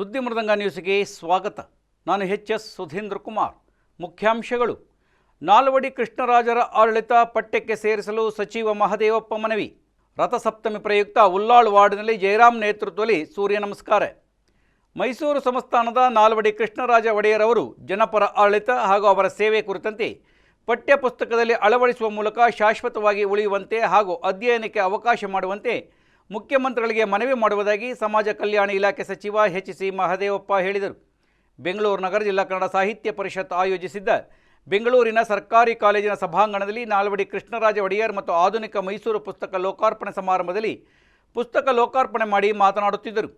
ಸುದ್ದಿ ಮೃದಂಗ ನ್ಯೂಸ್ಗೆ ಸ್ವಾಗತ. ನಾನು ಎಚ್ ಎಸ್ ಸುಧೀಂದ್ರ ಕುಮಾರ್. ಮುಖ್ಯಾಂಶಗಳು. ನಾಲ್ವಡಿ ಕೃಷ್ಣರಾಜರ ಆಡಳಿತ ಪಠ್ಯಕ್ಕೆ ಸೇರಿಸಲು ಸಚಿವ ಮಹದೇವಪ್ಪ ಮನವಿ. ರಥಸಪ್ತಮಿ ಪ್ರಯುಕ್ತ ಉಲ್ಲಾಳ್ ವಾರ್ಡ್ನಲ್ಲಿ ಜಯರಾಮ್ ನೇತೃತ್ವದಲ್ಲಿ ಸೂರ್ಯ ನಮಸ್ಕಾರ. ಮೈಸೂರು ಸಂಸ್ಥಾನದ ನಾಲ್ವಡಿ ಕೃಷ್ಣರಾಜ ಒಡೆಯರ್ ಅವರು ಜನಪರ ಆಡಳಿತ ಹಾಗೂ ಅವರ ಸೇವೆ ಕುರಿತಂತೆ ಪಠ್ಯಪುಸ್ತಕದಲ್ಲಿ ಅಳವಡಿಸುವ ಮೂಲಕ ಶಾಶ್ವತವಾಗಿ ಉಳಿಯುವಂತೆ ಹಾಗೂ ಅಧ್ಯಯನಕ್ಕೆ ಅವಕಾಶ ಮಾಡುವಂತೆ ಮುಖ್ಯಮಂತ್ರಿಗಳಿಗೆ ಮನವಿ ಮಾಡುವುದಾಗಿ ಸಮಾಜ ಕಲ್ಯಾಣ ಇಲಾಖೆ ಸಚಿವ ಎಚ್ ಸಿ ಮಹದೇವಪ್ಪ ಹೇಳಿದರು. ಬೆಂಗಳೂರು ನಗರ ಜಿಲ್ಲಾ ಕನ್ನಡ ಸಾಹಿತ್ಯ ಪರಿಷತ್ ಆಯೋಜಿಸಿದ್ದ ಬೆಂಗಳೂರಿನ ಸರ್ಕಾರಿ ಕಾಲೇಜಿನ ಸಭಾಂಗಣದಲ್ಲಿ ನಾಲ್ವಡಿ ಕೃಷ್ಣರಾಜ ಒಡೆಯರ್ ಮತ್ತು ಆಧುನಿಕ ಮೈಸೂರು ಪುಸ್ತಕ ಲೋಕಾರ್ಪಣೆ ಸಮಾರಂಭದಲ್ಲಿ ಪುಸ್ತಕ ಲೋಕಾರ್ಪಣೆ ಮಾಡಿ ಮಾತನಾಡುತ್ತಿದ್ದರು.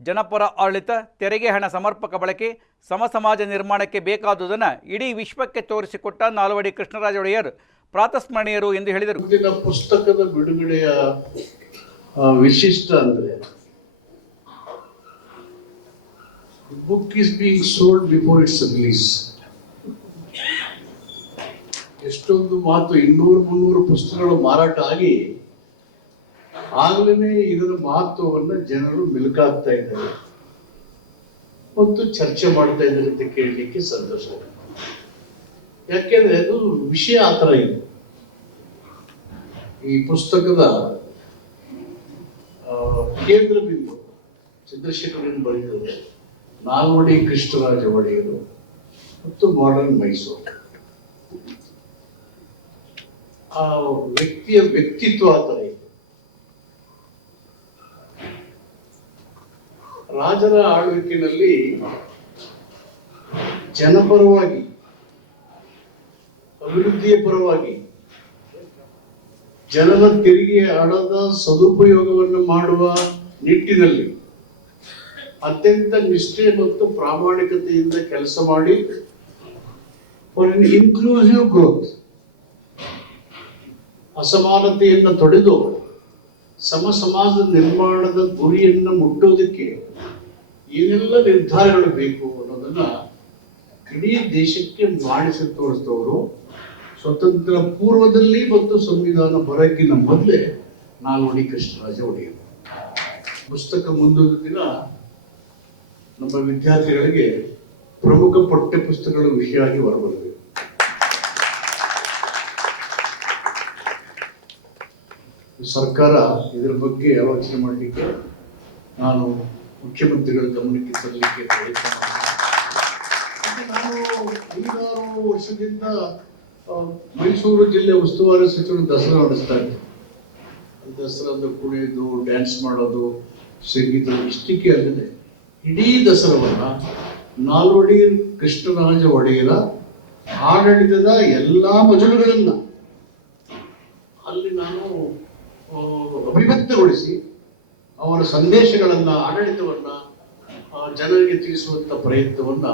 ಜನಪರ ಆಡಳಿತ, ತೆರಿಗೆ ಹಣ ಸಮರ್ಪಕ ಬಳಕೆ, ಸಮಸಮಾಜ ನಿರ್ಮಾಣಕ್ಕೆ ಬೇಕಾದುದನ್ನು ಇಡೀ ವಿಶ್ವಕ್ಕೆ ತೋರಿಸಿಕೊಟ್ಟ ನಾಲ್ವಡಿ ಕೃಷ್ಣರಾಜ ಒಡೆಯರ್ ಪ್ರಾತಸ್ಮರಣೀಯರು ಎಂದು ಹೇಳಿದರು. ಪುಸ್ತಕದ ಬಿಡುಗಡೆಯ ವಿಶಿಷ್ಟ ಅಂದ್ರೆ book is being sold before it's release ಎಷ್ಟೊಂದು ಮಾತು, ಇನ್ನೂರು ಮುನ್ನೂರು ಪುಸ್ತಕಗಳು ಮಾರಾಟ ಆಗಿ ಆಗ್ಲೇ ಇದರ ಮಹತ್ವವನ್ನು ಜನರು ಮೆಲುಕಾಗ್ತಾ ಇದ್ದಾರೆ. ಮತ್ತು ಚರ್ಚೆ ಮಾಡ್ತಾ ಇದ್ದಾರೆ ಅಂತ ಕೇಳಲಿಕ್ಕೆ ಸಂತೋಷ ಯಾಕೆಂದ್ರೆ ಅದು ವಿಷಯ ಆ ಥರ ಇದೆ. ಈ ಪುಸ್ತಕದ ಕೇಂದ್ರ ಬಿಂದು ಚಂದ್ರಶೇಖರನ್ ಬರೆದರು ನಾಲ್ವಡಿ ಕೃಷ್ಣರಾಜ ಒಡೆಯರು. ಮತ್ತು ಮಾಡರ್ನ್ ಮೈಸೂರು. ಆ ವ್ಯಕ್ತಿಯ ವ್ಯಕ್ತಿತ್ವ ಆತರ ರಾಜರ ಆಳ್ವಿಕೆಯಲ್ಲಿ ಜನಪರವಾಗಿ, ಅಭಿವೃದ್ಧಿಯ ಪರವಾಗಿ ಜನರ ತೆರಿಗೆ ಹಣದ ಸದುಪಯೋಗವನ್ನು ಮಾಡುವ ನಿಟ್ಟಿನಲ್ಲಿ ಅತ್ಯಂತ ನಿಷ್ಠೆ ಮತ್ತು ಪ್ರಾಮಾಣಿಕತೆಯಿಂದ ಕೆಲಸ ಮಾಡಿ ಫಾರ್ ಇನ್ ಇನ್ಕ್ಲೂಸಿವ್ ಗ್ರೋತ್ ಅಸಮಾನತೆಯನ್ನು ತೊಡೆದು ಸಮ ಸಮಾಜ ನಿರ್ಮಾಣದ ಗುರಿಯನ್ನು ಮುಟ್ಟೋದಕ್ಕೆ ಏನೆಲ್ಲ ನಿರ್ಧಾರಗಳು ಬೇಕು ಅನ್ನೋದನ್ನ ಇಡೀ ದೇಶಕ್ಕೆ ಮಾಡಿಸಿ ತೋರಿಸಿದವರು ಸ್ವತಂತ್ರ ಪೂರ್ವದಲ್ಲಿ ಮತ್ತು ಸಂವಿಧಾನ ಬರೋಕ್ಕಿಂತ ಮೊದಲೇ ನಾಲ್ವಡಿ ಕೃಷ್ಣರಾಜ ಒಡೆಯರು. ಪುಸ್ತಕ ಮುಂದೊಂದು ದಿನ ನಮ್ಮ ವಿದ್ಯಾರ್ಥಿಗಳಿಗೆ ಪ್ರಮುಖ ಪಠ್ಯ ಪುಸ್ತಕಗಳ ವಿಷಯ ಹೊರಬರಬೇಕು ಸರ್ಕಾರ ಇದರ ಬಗ್ಗೆ ಆಲೋಚನೆ ಮಾಡಲಿಕ್ಕೆ ನಾನು ಮುಖ್ಯಮಂತ್ರಿಗಳ ಗಮನಕ್ಕೆ ತರಲಿಕ್ಕೆ ಪ್ರಯತ್ನ ಮಾಡಿದೆ ನಾನು ಐದಾರು ವರ್ಷದಿಂದ ಮೈಸೂರು ಜಿಲ್ಲೆ ಉಸ್ತುವಾರಿ ಸಚಿವರು ದಸರಾ ನಡೆಸ್ತಾ ಇದ್ದಾರೆ. ದಸರಾದ ಕುಣಿಯೋದು ಡ್ಯಾನ್ಸ್ ಮಾಡೋದು, ಸಂಗೀತ ಇಷ್ಟಕ್ಕೆ ಅಲ್ಲದೆ ಇಡೀ ದಸರಾವನ್ನ ನಾಲ್ವಡಿ ಕೃಷ್ಣರಾಜ ಒಡೆಯರ ಆಡಳಿತದ ಎಲ್ಲ ಮಜಲುಗಳನ್ನ ಅಲ್ಲಿ ನಾನು ಅಭಿವ್ಯಕ್ತಗೊಳಿಸಿ ಅವರ ಸಂದೇಶಗಳನ್ನ, ಆಡಳಿತವನ್ನ ಜನರಿಗೆ ತಿಳಿಸುವಂತ ಪ್ರಯತ್ನವನ್ನ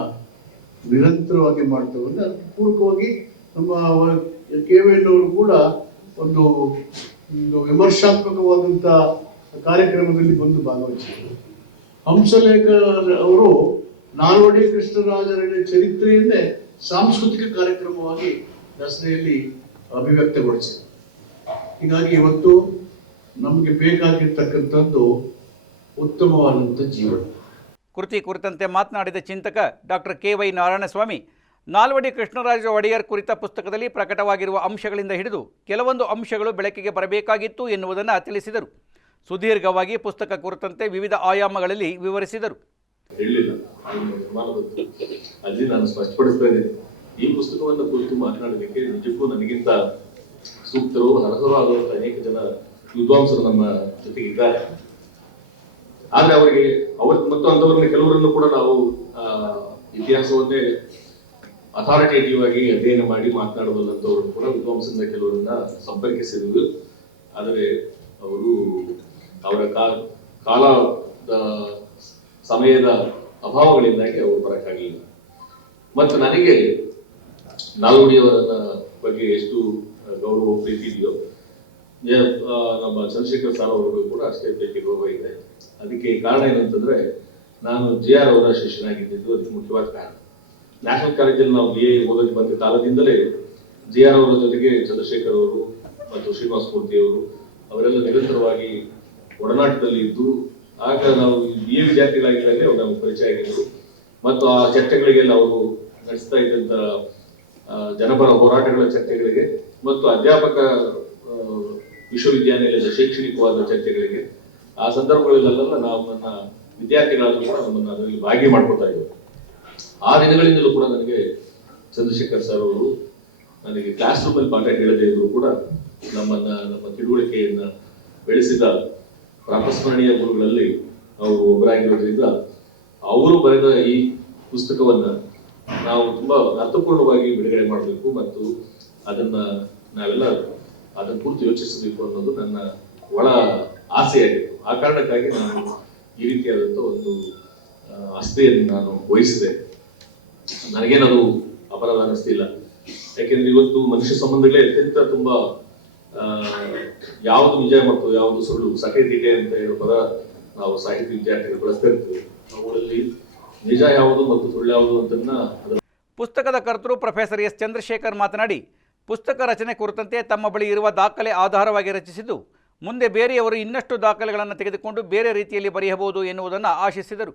ನಿರಂತರವಾಗಿ ಮಾಡ್ತೇವೆ. ಪೂರಕವಾಗಿ ನಮ್ಮ ಕೆ ಅವರು ಕೂಡ ಒಂದು ಒಂದು ವಿಮರ್ಶಾತ್ಮಕವಾದಂಥ ಕಾರ್ಯಕ್ರಮದಲ್ಲಿ ಬಂದು ಭಾಗವಹಿಸಿದರು ಹಂಸಲೇಖ ಅವರು ನಾಲ್ವಡಿ ಕೃಷ್ಣರಾಜರ ಚರಿತ್ರೆಯನ್ನೇ ಸಾಂಸ್ಕೃತಿಕ ಕಾರ್ಯಕ್ರಮವಾಗಿ ದಸರೆಯಲ್ಲಿ ಅಭಿವ್ಯಕ್ತಗೊಳಿಸಿದರು. ಹೀಗಾಗಿ ಇವತ್ತು ನಮಗೆ ಬೇಕಾಗಿರ್ತಕ್ಕಂಥದ್ದು ಉತ್ತಮವಾದಂಥ ಜೀವನ. ಕೃತಿ ಕುರಿತಂತೆ ಮಾತನಾಡಿದ ಚಿಂತಕ doctor K Y Narayanaswami Nalvadi Krishnaraja Wodeyar ಕುರಿತ ಪುಸ್ತಕದಲ್ಲಿ ಪ್ರಕಟವಾಗಿರುವ ಅಂಶಗಳಿಂದ ಹಿಡಿದು ಕೆಲವೊಂದು ಅಂಶಗಳು ಬೆಳಕಿಗೆ ಬರಬೇಕಾಗಿತ್ತು ಎನ್ನುವುದನ್ನು ತಿಳಿಸಿದರು. ಸುದೀರ್ಘವಾಗಿ ಪುಸ್ತಕ ಕುರಿತಂತೆ ವಿವಿಧ ಆಯಾಮಗಳಲ್ಲಿ ವಿವರಿಸಿದರು. ಅಲ್ಲಿ ನಾನು ಸ್ಪಷ್ಟಪಡಿಸ್ತಾ ಈ ಪುಸ್ತಕವನ್ನು ಕುರಿತು ಮಾತನಾಡಲಿಕ್ಕೆ ನಿಜಕ್ಕೂ ನನಗಿಂತ ಸೂಕ್ತರು ಅರ್ಹರು ಆಗುವಂತಹ ಅನೇಕ ಜನ ವಿದ್ವಾಂಸರು ನಮ್ಮ ಜೊತೆಗೆ ಇದ್ದಾರೆ ಆದ್ರೆ ಅವರಿಗೆ, ಅವ್ರ ಮತ್ತು ಅಂತವರನ್ನ ಕೆಲವರನ್ನು ಕೂಡ ನಾವು ಇತಿಹಾಸವನ್ನೇ ಅಥಾರಿಟೇಟಿವ್ ಆಗಿ ಅಧ್ಯಯನ ಮಾಡಿ ಮಾತನಾಡಬಲ್ಲಂಥವರು ಕೂಡ ವಿದ್ವಾಂಸರಿಂದ ಕೆಲವರನ್ನ ಸಂಪರ್ಕಿಸಿರುವುದು. ಆದರೆ ಅವರು ಅವರ ಕಾಲ ಕಾಲದ ಸಮಯದ ಅಭಾವಗಳಿಂದಾಗಿ ಅವರು ಬರಕ್ಕಾಗಲಿಲ್ಲ. ಮತ್ತು ನನಗೆ ನಾಲ್ವಡಿಯವರ ಬಗ್ಗೆ ಎಷ್ಟು ಗೌರವ, ಪ್ರೀತಿ ಇದೆಯೋ ನಮ್ಮ ಚಂದ್ರಶೇಖರ್ ಸಾರ್ ಅವರಿಗೂ ಕೂಡ ಅಷ್ಟೇ ಪ್ರೀತಿ, ಗೌರವ ಇದೆ. ಅದಕ್ಕೆ ಕಾರಣ ಏನಂತಂದ್ರೆ ನಾನು ಜಿ ಆರ್ ಅವರ ಶಿಷ್ಯನಾಗಿದ್ದು ಅದಕ್ಕೆ ಮುಖ್ಯವಾದ ಕಾರಣ. ನ್ಯಾಷನಲ್ ಕಾಲೇಜಲ್ಲಿ ನಾವು ಬಿ ಎ ಓದೋಕೆ ಬಂದ ಕಾಲದಿಂದಲೇ ಜಿ ಆರ್ ಅವರ ಜೊತೆಗೆ ಚಂದ್ರಶೇಖರ್ ಅವರು ಮತ್ತು ಶ್ರೀನಿವಾಸ ಮೂರ್ತಿ ಅವರು ಅವರೆಲ್ಲ ನಿರಂತರವಾಗಿ ಒಡನಾಟದಲ್ಲಿ ಇದ್ದು, ಆಗ ನಾವು ಬಿ ಎ ವಿದ್ಯಾರ್ಥಿಗಳಾಗಿದ್ದಾಗಲೇ ಅವ್ರು ನಮ್ಗೆ ಪರಿಚಯ ಆಗಿದ್ರು ಮತ್ತು ಆ ಚರ್ಚೆಗಳಿಗೆಲ್ಲ ಅವರು ನಡೆಸ್ತಾ ಇದ್ದಂಥ ಜನಪರ ಹೋರಾಟಗಳ ಚರ್ಚೆಗಳಿಗೆ ಮತ್ತು ಅಧ್ಯಾಪಕ ವಿಶ್ವವಿದ್ಯಾನಿಲಯದ ಶೈಕ್ಷಣಿಕವಾದ ಚರ್ಚೆಗಳಿಗೆ ಆ ಸಂದರ್ಭಗಳಲ್ಲೆಲ್ಲ ನಾವು ನನ್ನ ವಿದ್ಯಾರ್ಥಿಗಳಾದ್ರೂ ಕೂಡ ನಮ್ಮನ್ನು ಅದರಲ್ಲಿ ಭಾಗಿ ಮಾಡ್ಕೊತಾ ಇದ್ರು ಆ ದಿನಗಳಿಂದಲೂ ಕೂಡ ನನಗೆ ಚಂದ್ರಶೇಖರ್ ಸರ್ ಅವರು ನನಗೆ ಕ್ಲಾಸ್ ರೂಮಲ್ಲಿ ಪಾಠ ಹೇಳದೇ ಇದ್ರು ಕೂಡ ನಮ್ಮನ್ನ, ನಮ್ಮ ತಿಳುವಳಿಕೆಯನ್ನ ಬೆಳೆಸಿದ ಪ್ರಾಪಸ್ಮರಣೀಯ ಗುರುಗಳಲ್ಲಿ ಅವರು ಒಬ್ಬರಾಗಿರೋದ್ರಿಂದ ಅವರು ಬರೆದ ಈ ಪುಸ್ತಕವನ್ನ ನಾವು ತುಂಬಾ ಅರ್ಥಪೂರ್ಣವಾಗಿ ಬಿಡುಗಡೆ ಮಾಡಬೇಕು ಮತ್ತು ಅದನ್ನ ನಾವೆಲ್ಲ ಅದನ್ನ ಕುರಿತು ಯೋಚಿಸಬೇಕು ಅನ್ನೋದು ನನ್ನ ಒಳ ಆಸೆಯಾಗಿತ್ತು. ಆ ಕಾರಣಕ್ಕಾಗಿ ನಾನು ಈ ರೀತಿಯಾದಂಥ ಒಂದು ಆಸ್ತಿಯನ್ನು ನಾನು ವಹಿಸಿದೆ. ನನಗೇನದು ಅಪರಾಧ ಅನ್ನಿಸ್ತಿಲ್ಲ. ಯಾಕೆಂದ್ರೆ ಇವತ್ತು ಮನುಷ್ಯ ಸಂಬಂಧಗಳೇ ಅತ್ಯಂತ ತುಂಬಾ ಯಾವುದು ನಿಜ ಮತ್ತು ಯಾವುದು ಸುಳ್ಳು ಸಕೇತಿದೆ ಅಂತ ಹೇಳೋ ಪದ ನಾವು ಸಾಹಿತ್ಯ ವಿದ್ಯಾರ್ಥಿಗಳು ಬಳಸ್ತಾ ಇರ್ತೀವಿ ಅವುಗಳಲ್ಲಿ ನಿಜ ಯಾವುದು ಮತ್ತು ಸುಳ್ಳು ಯಾವುದು ಅಂತನ್ನ ಪುಸ್ತಕದ ಕರ್ತೃ ಪ್ರೊಫೆಸರ್ ಎಸ್ ಚಂದ್ರಶೇಖರ್ ಮಾತನಾಡಿ, ಪುಸ್ತಕ ರಚನೆ ಕುರಿತಂತೆ ತಮ್ಮ ಬಳಿ ಇರುವ ದಾಖಲೆ ಆಧಾರವಾಗಿ ರಚಿಸಿದ್ದು ಮುಂದೆ ಬೇರೆಯವರು ಇನ್ನಷ್ಟು ದಾಖಲೆಗಳನ್ನು ತೆಗೆದುಕೊಂಡು ಬೇರೆ ರೀತಿಯಲ್ಲಿ ಬರೆಯಬಹುದು ಎನ್ನುವುದನ್ನು ಆಶಿಸಿದರು.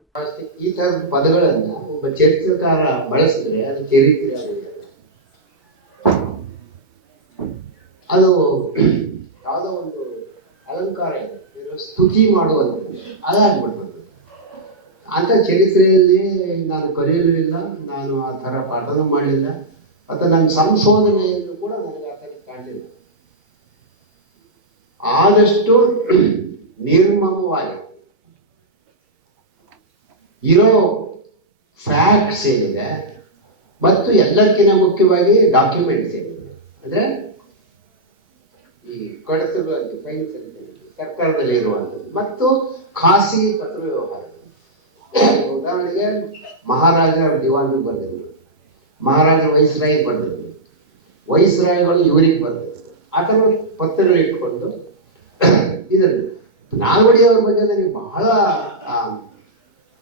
ಈ ತರದ ಪದಗಳನ್ನು ಒಬ್ಬ ಚರಿತ್ರಕಾರ ಬಳಸಿದ್ರೆ ಅದು ಚರಿತ್ರೆ ಅದು ಯಾವುದೋ ಒಂದು ಅಲಂಕಾರ ಸ್ತುತಿ ಮಾಡುವಂಥದ್ದು ಅದಾಗ್ಬಿಡ್ತದೆ. ಅಂತ ಚರಿತ್ರೆಯಲ್ಲಿ ನಾನು ಕಲಿಯಲೂ ಇಲ್ಲ ನಾನು ಆ ಥರ ಪಠನ ಮಾಡಲಿಲ್ಲ. ಮತ್ತು ನನ್ನ ಸಂಶೋಧನೆಯಲ್ಲೂ ಕೂಡ ನನಗೆ ಆ ಥರ ಕಾಣಲಿಲ್ಲ ಆದಷ್ಟು ನಿರ್ಮಮವಾಗಿ. ಇರೋ ಫ್ಯಾಕ್ಟ್ಸ್ ಏನಿದೆ ಮತ್ತು ಎಲ್ಲಕ್ಕಿಂತ ಮುಖ್ಯವಾಗಿ ಡಾಕ್ಯುಮೆಂಟ್ಸ್ ಏನಿದೆ ಅಂದರೆ ಈ ಕಡತಗಳು ಫೈಲ್ಸ್ ಸರ್ಕಾರದಲ್ಲಿ ಇರುವಂಥದ್ದು ಮತ್ತು ಖಾಸಗಿ ಪತ್ರ ವ್ಯವಹಾರ ಉದಾಹರಣೆಗೆ ಮಹಾರಾಜ ದಿವಾನ್ ಬರೆದಿದ್ರು ಮಹಾರಾಜ ವೈಸ್ರಾಯಿಗೆ ಬರೆದಿದ್ರು ವೈಸ್ರಾಯ್ಗಳು ಇವರಿಗೆ ಬರೆದಿದ್ರು ಆ ಥರ ಪತ್ರಗಳು ಇಟ್ಕೊಂಡು ಇದನ್ನು ನಾಲ್ವಡಿಯವರ ಬಗ್ಗೆ ನನಗೆ ಬಹಳ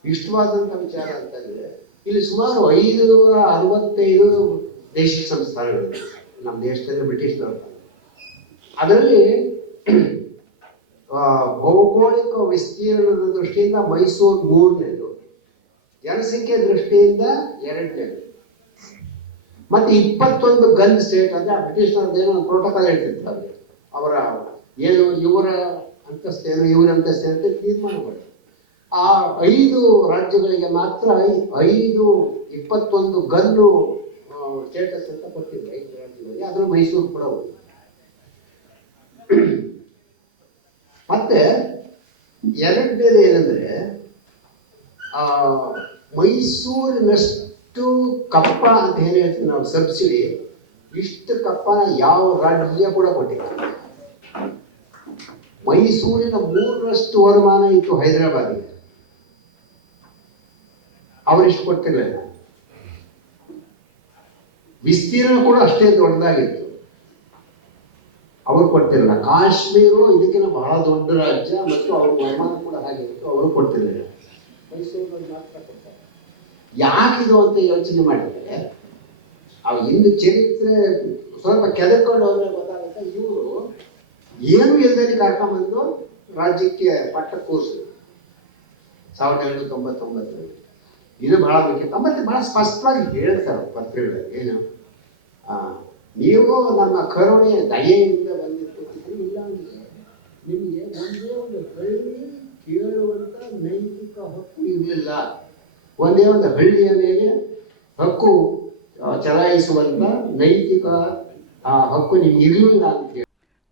ಇಷ್ಟವಾದಂಥ ವಿಚಾರ ಅಂತಂದ್ರೆ ಇಲ್ಲಿ ಸುಮಾರು ಐದುನೂರ ಅರವತ್ತೈದು ದೇಶಿಕ ಸಂಸ್ಥಾನಗಳು ನಮ್ಮ ದೇಶದಲ್ಲಿ ಬ್ರಿಟಿಷ್ನವರು ಅದರಲ್ಲಿ ಭೌಗೋಳಿಕ ವಿಸ್ತೀರ್ಣದ ದೃಷ್ಟಿಯಿಂದ ಮೈಸೂರು ಮೂರನೇದು. ಜನಸಂಖ್ಯೆ ದೃಷ್ಟಿಯಿಂದ ಎರಡನೇದು. ಮತ್ತೆ ಇಪ್ಪತ್ತೊಂದು ಗನ್ ಸ್ಟೇಟ್ ಅಂದ್ರೆ ಬ್ರಿಟಿಷ್ನವ್ರದ್ದು ಏನೋ ಪ್ರೋಟೋಕಾಲ್ ಹೇಳ್ತಿರ್ತಾರೆ ಅವರ ಏನು ಇವರ ಅಂತಸ್ತೇನು ಇವರ ಅಂತಸ್ತೇನು ಅಂತ ತೀರ್ಮಾನ ಮಾಡಿ ಆ ಐದು ರಾಜ್ಯಗಳಿಗೆ ಮಾತ್ರ ಐದು ಇಪ್ಪತ್ತೊಂದು ಗನ್ನು ಸ್ಟೇಟಸ್ ಅಂತ ಕೊಟ್ಟಿದ್ರು ಐದು ರಾಜ್ಯಗಳಿಗೆ. ಅದ್ರಲ್ಲಿ ಮೈಸೂರು ಕೂಡ ಒಂದು ಮತ್ತೆ ಎರಡನೇದು ಏನಂದ್ರೆ, ಆ, ಮೈಸೂರಿನಷ್ಟು ಕಪ್ಪ ಅಂತ ಏನು ಹೇಳ್ತೀವಿ ನಾವು, ಸಬ್ಸಿಡಿ, ಇಷ್ಟು ಕಪ್ಪ ಯಾವ ರಾಜ್ಯ ಕೂಡ ಕೊಟ್ಟಿಲ್ಲ. ಮೈಸೂರಿನ ಮೂರರಷ್ಟು ವರಮಾನ ಇತ್ತು ಹೈದರಾಬಾದಿಗೆ. ಅವರಿಷ್ಟು ಕೊಟ್ಟಿರಲಿಲ್ಲ. ವಿಸ್ತೀರ್ಣ ಕೂಡ ಅಷ್ಟೇ ದೊಡ್ಡದಾಗಿತ್ತು. ಅವರು ಕೊಡ್ತಿರಲಿಲ್ಲ ಕಾಶ್ಮೀರು ಇದಕ್ಕಿಂತ ಬಹಳ ದೊಡ್ಡ ರಾಜ್ಯ ಮತ್ತು ಅವ್ರ ವರಮಾನ ಕೂಡ ಹಾಗಿತ್ತು ಅವರು ಕೊಡ್ತಿರಲಿಲ್ಲ ಯಾಕಿದು ಅಂತ ಯೋಚನೆ ಮಾಡಿದರೆ ಆ ಇಂದು ಚರಿತ್ರೆ ಸ್ವಲ್ಪ ಕೆದಕೊಂಡು ಹೋದ್ರೆ ಗೊತ್ತಾಗುತ್ತೆ, ಇವರು ಏನು ಇಲ್ಲದೆ ಕರ್ಕೊಂಬಂದು ರಾಜ್ಯಕ್ಕೆ ಪಟ್ಟ ಕೋರ್ಸ್. ಸಾವಿರದ ಏಳ್ನೂರ ತೊಂಬತ್ತೊಂಬತ್ತರಲ್ಲಿ ಇದು ಬಹಳ ಮುಖ್ಯ. ಮತ್ತೆ ಬಹಳ ಸ್ಪಷ್ಟವಾಗಿ ಹೇಳ್ತಾರೆ ಪತ್ರಗಳಲ್ಲಿ ಏನು? ನೀವು ನಮ್ಮ ಕರುಣೆ ದಯೆಯಿಂದ ಬಂದಿರ್ತಕ್ಕಂಥದ್ದು ಇಲ್ಲ ಅಂದರೆ ನಿಮಗೆ ಒಂದೇ ಒಂದು ಹಳ್ಳಿ ಕೇಳುವಂಥ ನೈತಿಕ ಹಕ್ಕು ಇರಲಿಲ್ಲ. ಒಂದೇ ಒಂದು ಹಳ್ಳಿಯ ಮೇಲೆ ಹಕ್ಕು ಚಲಾಯಿಸುವಂಥ ನೈತಿಕ ಆ, ಹಕ್ಕು ನಿಮ್ಗೆ ಇರಲಿಲ್ಲ ಅಂತ ಹೇಳಿ.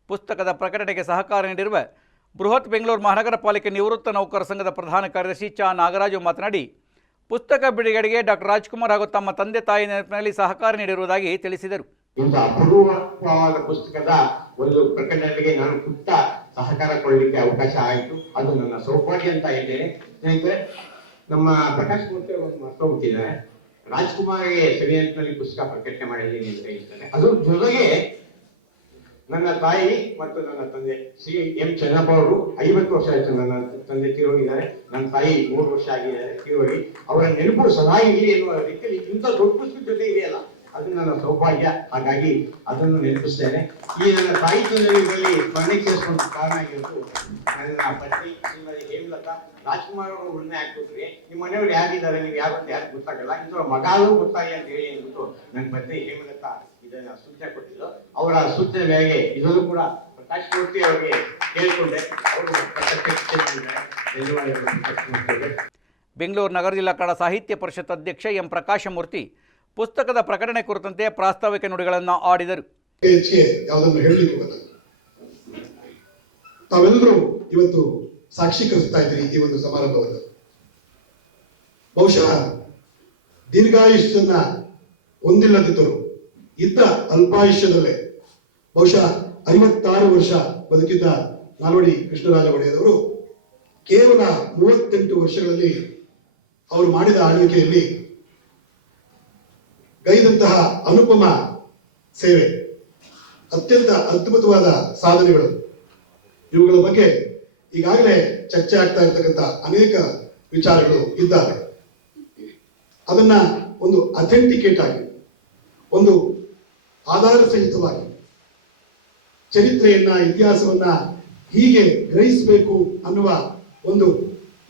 ಪುಸ್ತಕದ ಪ್ರಕಟಣೆಗೆ ಸಹಕಾರ ನೀಡಿರುವ ಬೃಹತ್ ಬೆಂಗಳೂರು ಮಹಾನಗರ ಪಾಲಿಕೆ ನಿವೃತ್ತ ನೌಕರ ಸಂಘದ ಪ್ರಧಾನ ಕಾರ್ಯದರ್ಶಿ ಚಾ ನಾಗರಾಜು ಮಾತನಾಡಿ, ಪುಸ್ತಕ ಬಿಡುಗಡೆಗೆ ಡಾಕ್ಟರ್ ರಾಜ್ಕುಮಾರ್ ಹಾಗೂ ತಮ್ಮ ತಂದೆ ತಾಯಿ ನೆನಪಿನಲ್ಲಿ ಸಹಕಾರ ನೀಡಿರುವುದಾಗಿ ತಿಳಿಸಿದರು. ಒಂದು ಅಪರೂಪವಾದ ಪುಸ್ತಕದ ಒಂದು ಪ್ರಕಟಣೆಗೆ ನಾನು ಪುಟ್ಟ ಸಹಕಾರ ಕೊಡಲಿಕ್ಕೆ ಅವಕಾಶ ಆಯಿತು. ಅದು ನನ್ನ ಸೌಭಾಗ್ಯ ಅಂತ ಇದ್ದೇನೆ ಸ್ನೇಹಿತರೆ, ನಮ್ಮ ಪ್ರಕಾಶ್ ಮೂರ್ತಿ ಒಂದು ಮರ್ತೋಗ್ಬಿಟ್ಟಿದ್ದಾರೆ ರಾಜ್ಕುಮಾರ್ಗೆ ಸವಿಯಂಟ್ನಲ್ಲಿ ಪುಸ್ತಕ ಪ್ರಕಟಣೆ ಮಾಡಿದ್ದೇನೆ ಅಂತ ಅದ್ರ ಜೊತೆಗೆ ನನ್ನ ತಾಯಿ ಮತ್ತು ನನ್ನ ತಂದೆ ಶ್ರೀ ಎಂ ಚೆನ್ನಪ್ಪ ಅವರು ಐವತ್ತು ವರ್ಷ ಆಯ್ತು ನನ್ನ ತಂದೆ ತೀರೋಗಿದ್ದಾರೆ. ನನ್ನ ತಾಯಿ ಮೂರು ವರ್ಷ ಆಗಿದ್ದಾರೆ ತೀರೋಗಿ. ಅವರ ನೆನಪು ಸದಾ ಇರಲಿ ಎನ್ನುವ ರೀತಿಯಲ್ಲಿ ಇಂಥ ದೊಡ್ಡ ಪುಸ್ತಕ ಜೊತೆ ಇದೆಯಲ್ಲ? ಅದು ನನ್ನ ಸೌಭಾಗ್ಯ. ಹಾಗಾಗಿ ಅದನ್ನು ನೆನಪಿಸ್ತೇನೆ. ಈ ನನ್ನ ತಾಯಿ ತಂದೆಗಳಲ್ಲಿ ಮನೆ ಸೇರಿಸುವಂತ ಕಾರಣ ಆಗಿರೋದು ನನ್ನ ಪತ್ನಿ ಶ್ರೀಮತಿ ಹೇಮಲತಾ ರಾಜ್ಕುಮಾರ್ ಅವರು ಉಳನೆ ಹಾಕ್ಬಿಟ್ರಿ ನಿಮ್ಮ ಮನೆಯವರು ಯಾರಿದ್ದಾರೆ? ನೀವು ಯಾರು ಯಾರು ಗೊತ್ತಾಗಲ್ಲ. ಇಂಥವ್ರ ಮಗಾಲೂ ಗೊತ್ತಾಗಿ ಅಂತ ಹೇಳಿ ಅಂದ್ಬಿಟ್ಟು ನನ್ನ ಪತ್ನಿ ಹೇಮಲತಾ ಇದನ್ನ ಸೂಚನೆ ಕೊಟ್ಟಿದ್ರು ಅವರ ಸೂಚನೆ ಮೇರೆಗೆ ಇದನ್ನು ಕೂಡ ಪ್ರಕಾಶ್ ಮೂರ್ತಿ ಅವರಿಗೆ ಕೇಳಿಕೊಂಡೆ ಅವರು ಬೆಂಗಳೂರು ನಗರ ಜಿಲ್ಲಾ ಕನ್ನಡ ಸಾಹಿತ್ಯ ಪರಿಷತ್ ಅಧ್ಯಕ್ಷ ಎಂ ಪ್ರಕಾಶಮೂರ್ತಿ ಪುಸ್ತಕದ ಪ್ರಕಟಣೆ ಕುರಿತಂತೆ ಪ್ರಾಸ್ತಾವಿಕ ನುಡಿಗಳನ್ನು ಆಡಿದರು. ತಾವೆಲ್ಲರೂ ಇವತ್ತು ಸಾಕ್ಷೀಕರಿಸ್ತಾ ಇದ್ದೀರಿ ಈ ಒಂದು ಸಮಾರಂಭವನ್ನು. ಬಹುಶಃ ದೀರ್ಘಾಯುಷ್ಯನ್ನ ಹೊಂದಿಲ್ಲದಿದ್ದರು ಇದ್ದ ಅಲ್ಪಾಯುಷ್ಯದಲ್ಲೇ ಬಹುಶಃ ಐವತ್ತಾರು ವರ್ಷ ಬದುಕಿದ್ದ ನಾಲ್ವಡಿ ಕೃಷ್ಣರಾಜ ಒಡೆಯರವರು ಕೇವಲ ಮೂವತ್ತೆಂಟು ವರ್ಷಗಳಲ್ಲಿ ಅವರು ಮಾಡಿದ ಆಳ್ವಿಕೆಯಲ್ಲಿ ಗೈದಂತಹ ಅನುಪಮ ಸೇವೆ, ಅತ್ಯಂತ ಅದ್ಭುತವಾದ ಸಾಧನೆಗಳು. ಇವುಗಳ ಬಗ್ಗೆ ಈಗಾಗಲೇ ಚರ್ಚೆ ಆಗ್ತಾ ಇರ್ತಕ್ಕಂಥ ಅನೇಕ ವಿಚಾರಗಳು ಇದ್ದಾವೆ. ಅದನ್ನ ಒಂದು ಅಥೆಂಟಿಕೇಟ್ ಆಗಿ ಒಂದು ಆಧಾರ ಸಹಿತವಾಗಿ ಚರಿತ್ರೆಯನ್ನ, ಇತಿಹಾಸವನ್ನ ಹೀಗೆ ಗ್ರಹಿಸಬೇಕು ಅನ್ನುವ ಒಂದು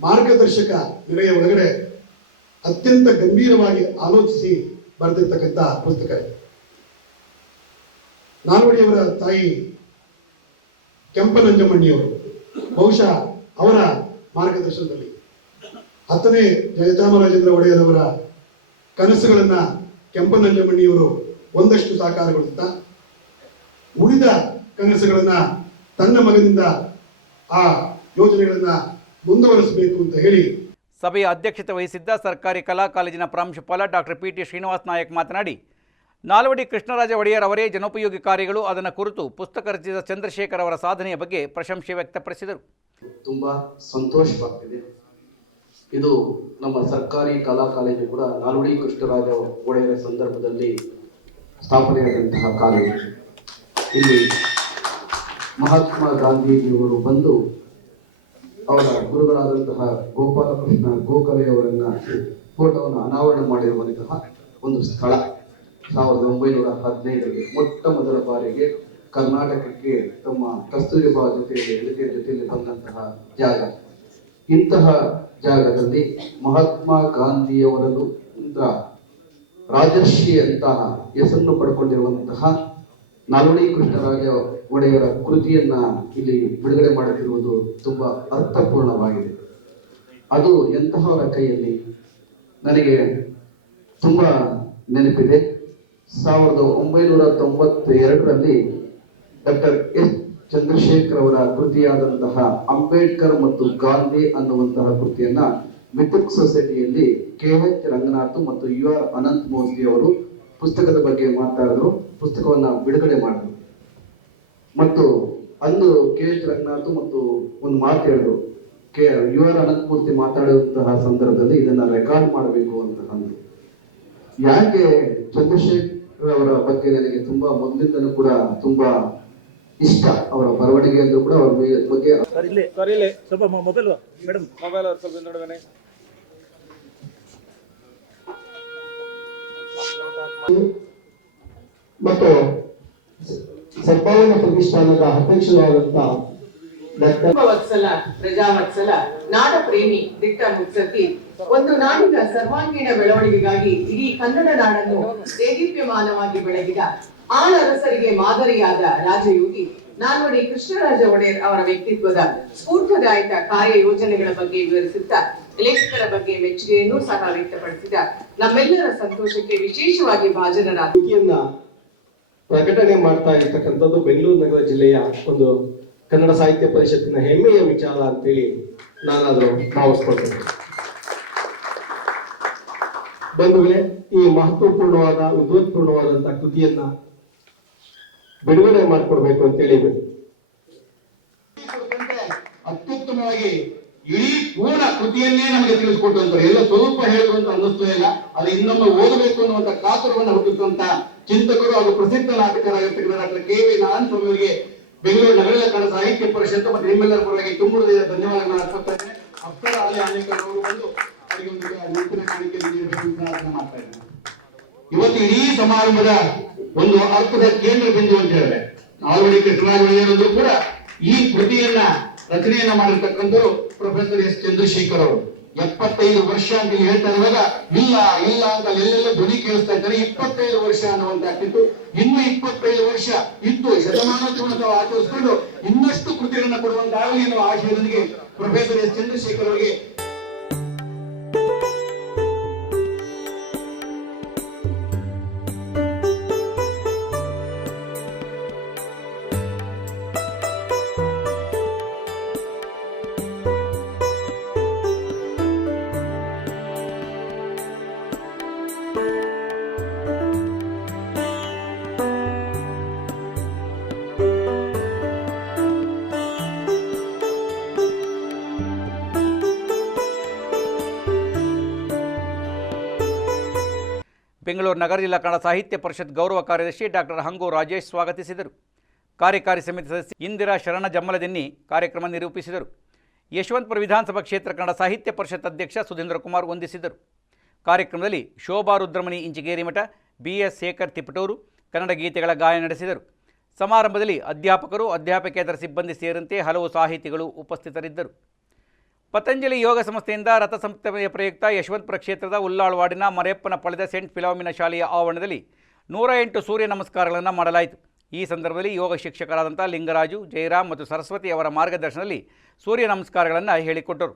ಮಾರ್ಗದರ್ಶಕ ನೆಲೆಯ ಒಳಗಡೆ ಅತ್ಯಂತ ಗಂಭೀರವಾಗಿ ಆಲೋಚಿಸಿ ಬರೆದಿರ್ತಕ್ಕಂಥ ಪುಸ್ತಕ ನಾಲ್ವಡಿಯವರ ತಾಯಿ ಕೆಂಪನಂಜಮಣ್ಣಿಯವರು ಬಹುಶಃ ಅವರ ಮಾರ್ಗದರ್ಶನದಲ್ಲಿ. ಹತ್ತನೇ ಜಯಚಾಮರಾಜೇಂದ್ರ ಒಡೆಯರವರ ಕನಸುಗಳನ್ನ ಕೆಂಪನಂಜಮಣ್ಣಿಯವರು ಒಂದಷ್ಟು ಸಾಕಾರಗೊಳಿಸುತ್ತಾ ಉಳಿದ ಕನಸುಗಳನ್ನ ತನ್ನ ಮಗನಿಂದ ಆ ಯೋಜನೆಗಳನ್ನ ಮುಂದುವರಿಸಬೇಕು ಅಂತ ಹೇಳಿ ಸಭೆಯ ಅಧ್ಯಕ್ಷತೆ ವಹಿಸಿದ್ದ ಸರ್ಕಾರಿ ಕಲಾ ಕಾಲೇಜಿನ ಪ್ರಾಂಶುಪಾಲ doctor P T Srinivas Nayak ಮಾತನಾಡಿ ನಾಲ್ವಡಿ ಕೃಷ್ಣರಾಜ ಒಡೆಯರ್ ಅವರೇ ಜನೋಪಯೋಗಿ ಕಾರ್ಯಗಳು ಅದನ್ನು ಕುರಿತು ಪುಸ್ತಕ ರಚಿಸಿದ ಚಂದ್ರಶೇಖರ್ ಅವರ ಸಾಧನೆಯ ಬಗ್ಗೆ ಪ್ರಶಂಸೆ ವ್ಯಕ್ತಪಡಿಸಿದರು. ತುಂಬ ಸಂತೋಷವಾಗ್ತಿದೆ. ಇದು ನಮ್ಮ ಸರ್ಕಾರಿ ಕಲಾ ಕಾಲೇಜು ಕೂಡ ನಾಲ್ವಡಿ ಕೃಷ್ಣರಾಜ ಒಡೆಯರ ಸಂದರ್ಭದಲ್ಲಿ ಸ್ಥಾಪನೆಯಾದಂತಹ ಕಾಲೇಜು ಇಲ್ಲಿ ಮಹಾತ್ಮ ಗಾಂಧೀಜಿಯವರು ಬಂದು ಅವರ ಗುರುಗಳಾದಂತಹ ಗೋಪಾಲಕೃಷ್ಣ ಗೋಖಲೆ ಅವರನ್ನ ಫೋಟೋವನ್ನು ಅನಾವರಣ ಮಾಡಿರುವಂತಹ ಒಂದು ಸ್ಥಳ. ಸಾವಿರದ ಒಂಬೈನೂರ ಹದಿನೈದರಲ್ಲಿ ಮೊಟ್ಟ ಮೊದಲ ಬಾರಿಗೆ ಕರ್ನಾಟಕಕ್ಕೆ ತಮ್ಮ ಕಸ್ತೂರಿಬಾ ಜೊತೆ ಹೆಂಡತಿಯ ಜೊತೆಯಲ್ಲಿ ಬಂದಂತಹ ಜಾಗ. ಇಂತಹ ಜಾಗದಲ್ಲಿ ಮಹಾತ್ಮ ಗಾಂಧಿಯವರನ್ನು ರಾಜರ್ಷಿ ಅಂತ ಹೆಸರನ್ನು ಪಡ್ಕೊಂಡಿರುವಂತಹ ನಾಲ್ವಡಿ ಕೃಷ್ಣರಾಜ ಒಡೆಯರ ಕೃತಿಯನ್ನ ಇಲ್ಲಿ ಬಿಡುಗಡೆ ಮಾಡುತ್ತಿರುವುದು ತುಂಬಾ ಅರ್ಥಪೂರ್ಣವಾಗಿದೆ. ಅದು ಎಂತಹವರ ಕೈಯಲ್ಲಿ ನನಗೆ ತುಂಬಾ ನೆನಪಿದೆ. ಸಾವಿರದ ಒಂಬೈನೂರ ತೊಂಬತ್ತ ಎರಡರಲ್ಲಿ ಡಾಕ್ಟರ್ ಎಸ್. ಚಂದ್ರಶೇಖರ್ ಅವರ ಕೃತಿಯಾದಂತಹ ಅಂಬೇಡ್ಕರ್ ಮತ್ತು ಗಾಂಧಿ ಅನ್ನುವಂತಹ ಕೃತಿಯನ್ನ ಮಿಥುಕ್ ಸೊಸೈಟಿಯಲ್ಲಿ ಕೆ ಎಚ್ ರಂಗನಾಥ್ ಮತ್ತು ಯು ಆರ್ ಅನಂತ್ ಮೂರ್ತಿ ಅವರು ಪುಸ್ತಕದ ಬಗ್ಗೆ ಮಾತಾಡಿದ್ರು ಪುಸ್ತಕವನ್ನ ಬಿಡುಗಡೆ ಮಾಡಿದ್ರು. ಮತ್ತು ಅಂದು ಕೆ ಎಚ್ ರಂಗನಾಥ್ ಮತ್ತು ಒಂದು ಮಾತು ಹೇಳಿದ್ರು. ಕೆ ಯು ಆರ್ ಅನಂತಮೂರ್ತಿ ಮಾತಾಡುವಂತಹ ಸಂದರ್ಭದಲ್ಲಿ ಇದನ್ನ ರೆಕಾರ್ಡ್ ಮಾಡಬೇಕು ಅಂತ ಅಂದ್ರು ಯಾಕೆ ಚಂದ್ರಶೇಖರ್ ಅವರ ಬಗ್ಗೆ ನನಗೆ ತುಂಬಾ ಮೊದಲಿಂದಲೂ ಕೂಡ ತುಂಬಾ ಇಷ್ಟ ಅವರ ಬರವಣಿಗೆ ಅಂದ್ರೂ ಕೂಡ ಅವರ ಸ್ವಲ್ಪ ಬಗ್ಗೆ ಮತ್ತು ಸದ್ಭಾವನಾ ಪ್ರತಿಷ್ಠಾನದ ಅಧ್ಯಕ್ಷರಾದಂತಹ ವತ್ಸಲ ಪ್ರಜಾವತ್ಸಲ ನಾಡ ಪ್ರೇಮಿ ದಿಟ್ಟ ಮುತ್ಸದ್ದಿ, ಒಂದು ನಾಡಿನ ಸರ್ವಾಂಗೀಣ ಬೆಳವಣಿಗೆಗಾಗಿ ಇಡೀ ಕನ್ನಡ ನಾಡನ್ನು ದೇದೀಪ್ಯಮಾನವಾಗಿ ಬೆಳಗಿದ ಆಳರಸರಿಗೆ ಮಾದರಿಯಾದ ರಾಜಯೋಗಿ ನಾಲ್ವಡಿ ಕೃಷ್ಣರಾಜ ಒಡೆಯರ್ ಅವರ ವ್ಯಕ್ತಿತ್ವದ ಸ್ಫೂರ್ತಿದಾಯಕ ಕಾರ್ಯ ಯೋಜನೆಗಳ ಬಗ್ಗೆ ವಿವರಿಸುತ್ತಾ ಲೇಖಕರ ಬಗ್ಗೆ ಮೆಚ್ಚುಗೆಯನ್ನು ಸಹ ವ್ಯಕ್ತಪಡಿಸಿದ ನಮ್ಮೆಲ್ಲರ ಸಂತೋಷಕ್ಕೆ ವಿಶೇಷವಾಗಿ ಭಾಜನರಾದ ಪ್ರಕಟಣೆ ಮಾಡ್ತಾ ಇರ್ತಕ್ಕಂಥದ್ದು ಬೆಂಗಳೂರು ನಗರ ಜಿಲ್ಲೆಯ ಒಂದು ಕನ್ನಡ ಸಾಹಿತ್ಯ ಪರಿಷತ್ತಿನ ಹೆಮ್ಮೆಯ ವಿಚಾರ ಅಂತೇಳಿ ನಾನಾದ್ರೂ ಭಾವಿಸ್ಕೊಳ್ತೇನೆ. ಬಂಧುಗಳೇ ಈ ಮಹತ್ವಪೂರ್ಣವಾದ ವಿದ್ವತ್ಪೂರ್ಣವಾದಂತಹ ಕೃತಿಯನ್ನ ಬಿಡುಗಡೆ ಮಾಡಿಕೊಡ್ಬೇಕು ಅಂತೇಳಿ ಅತ್ಯುತ್ತಮವಾಗಿ ಇಡೀ ಪೂರ್ಣ ಕೃತಿಯನ್ನೇ ನಮಗೆ ತಿಳಿಸ್ಕೊಟ್ಟಂತಾರೆ ಎಲ್ಲ ಸ್ವಲ್ಪ ಹೇಳಿದ್ರು ಅಂತ ಅನ್ನಿಸ್ತಾ ಇಲ್ಲ. ಅದು ಇನ್ನೊಮ್ಮೆ ಓದಬೇಕು ಅನ್ನುವಂತ ಕಾತುರವನ್ನು ಹುಟ್ಟಿಸುವಂತ ಚಿಂತಕರು ಹಾಗೂ ಪ್ರಸಿದ್ಧ ನಾಟಕರಾಗಿರ್ತಕ್ಕಂಥ doctor K V Narayana Swamy Bengaluru ನಗರ ಕನ್ನಡ ಸಾಹಿತ್ಯ ಪರಿಷತ್ ಮತ್ತು ನಿಮ್ಮೆಲ್ಲರ ಪರವಾಗಿ ತುಂಬ ಧನ್ಯವಾದಗಳನ್ನು ಅರ್ಪಿಸ್ತಾ ಇದ್ದೇನೆ. ಅಲ್ಲಿ ಅನೇಕರು ಬಂದು ಅವರಿಗೆ ಒಂದು ನೂತನ ಕಾಣಿಕೆ ನೀಡಬೇಕು ಅಂತ ಮಾಡ್ತಾ ಇದ್ದೇನೆ. ಇವತ್ತು ಇಡೀ ಸಮಾರಂಭದ ಒಂದು ಅರ್ಥದ ಕೇಂದ್ರ ಬಿಂದು ಅಂತ ಹೇಳಿದ್ರೆ ಆಲ್ರೆಡಿ ಕೃಷ್ಣರಾಜ ಒಡೆಯರದು ಕೂಡ ಈ ಕೃತಿಯನ್ನ ರಚನೆಯನ್ನ ಮಾಡಿರ್ತಕ್ಕಂಥವ್ರು ಪ್ರೊಫೆಸರ್ ಎಸ್ ಚಂದ್ರಶೇಖರ್ ಅವರು, ಎಪ್ಪತ್ತೈದು ವರ್ಷ ಅಂತ ಹೇಳ್ತಾ ಇರುವಾಗ ಇಲ್ಲ ಇಲ್ಲ ಅಂತ ಎಲ್ಲೆಲ್ಲ ಧ್ವನಿ ಕೇಳಿಸ್ತಾ ಇದ್ದಾರೆ. ಇಪ್ಪತ್ತೈದು ವರ್ಷ ಅನ್ನುವಂತ ಆಗ್ತಿತ್ತು ಇನ್ನು ಇಪ್ಪತ್ತೈದು ವರ್ಷ ಇದ್ದು ಶತಮಾನೋತ್ಸವ ತಾವು ಆಚರಿಸಿಕೊಂಡು ಇನ್ನಷ್ಟು ಕೃತಿಗಳನ್ನ ಕೊಡುವಂತಾಗಲಿ ಎನ್ನುವ ಆಶಯದೊಂದಿಗೆ ಪ್ರೊಫೆಸರ್ ಎಸ್ ಚಂದ್ರಶೇಖರ್ ಅವರಿಗೆ ಬೆಂಗಳೂರು ನಗರ ಜಿಲ್ಲಾ ಕನ್ನಡ ಸಾಹಿತ್ಯ ಪರಿಷತ್ ಗೌರವ ಕಾರ್ಯದರ್ಶಿ ಡಾಕ್ಟರ್ ಹಂಗು ರಾಜೇಶ್ ಸ್ವಾಗತಿಸಿದರು. ಕಾರ್ಯಕಾರಿ ಸಮಿತಿ ಸದಸ್ಯ ಇಂದಿರಾ ಶರಣ ಜಮ್ಮಲದಿನ್ನಿ ಕಾರ್ಯಕ್ರಮ ನಿರೂಪಿಸಿದರು. ಯಶವಂತಪುರ ವಿಧಾನಸಭಾ ಕ್ಷೇತ್ರ ಕನ್ನಡ ಸಾಹಿತ್ಯ ಪರಿಷತ್ ಅಧ್ಯಕ್ಷ ಸುಧೀಂದ್ರ ಕುಮಾರ್ ವಂದಿಸಿದರು. ಕಾರ್ಯಕ್ರಮದಲ್ಲಿ ಶೋಭಾ ರುದ್ರಮಣಿ ಇಂಚಿಗೇರಿ ಮಠ ಬಿ ಎಸ್ ಶೇಖರ್ ತಿಪಟೂರು ಕನ್ನಡ ಗೀತೆಗಳ ಗಾಯನ ನಡೆಸಿದರು. ಸಮಾರಂಭದಲ್ಲಿ ಅಧ್ಯಾಪಕರು, ಅಧ್ಯಾಪಕೇತರ ಸಿಬ್ಬಂದಿ ಸೇರಿದಂತೆ ಹಲವು ಸಾಹಿತಿಗಳು ಉಪಸ್ಥಿತರಿದ್ದರು. ಪತಂಜಲಿ ಯೋಗ ಸಂಸ್ಥೆಯಿಂದ ರಥಸಪ್ತಮಿಯ ಪ್ರಯುಕ್ತ ಯಶವಂತಪುರ ಕ್ಷೇತ್ರದ ಉಲ್ಲಾಳ್ವಾಡಿನ ಮರೆಯಪ್ಪನ ಪಳೆದ ಸೆಂಟ್ ಫಿಲೋಮಿನ ಶಾಲೆಯ ಆವರಣದಲ್ಲಿ ನೂರ ಎಂಟು ಸೂರ್ಯ ನಮಸ್ಕಾರಗಳನ್ನು ಮಾಡಲಾಯಿತು. ಈ ಸಂದರ್ಭದಲ್ಲಿ ಯೋಗ ಶಿಕ್ಷಕರಾದಂಥ ಲಿಂಗರಾಜು, ಜಯರಾಮ್ ಮತ್ತು ಸರಸ್ವತಿ ಅವರ ಮಾರ್ಗದರ್ಶನದಲ್ಲಿ ಸೂರ್ಯ ನಮಸ್ಕಾರಗಳನ್ನು ಹೇಳಿಕೊಟ್ಟರು.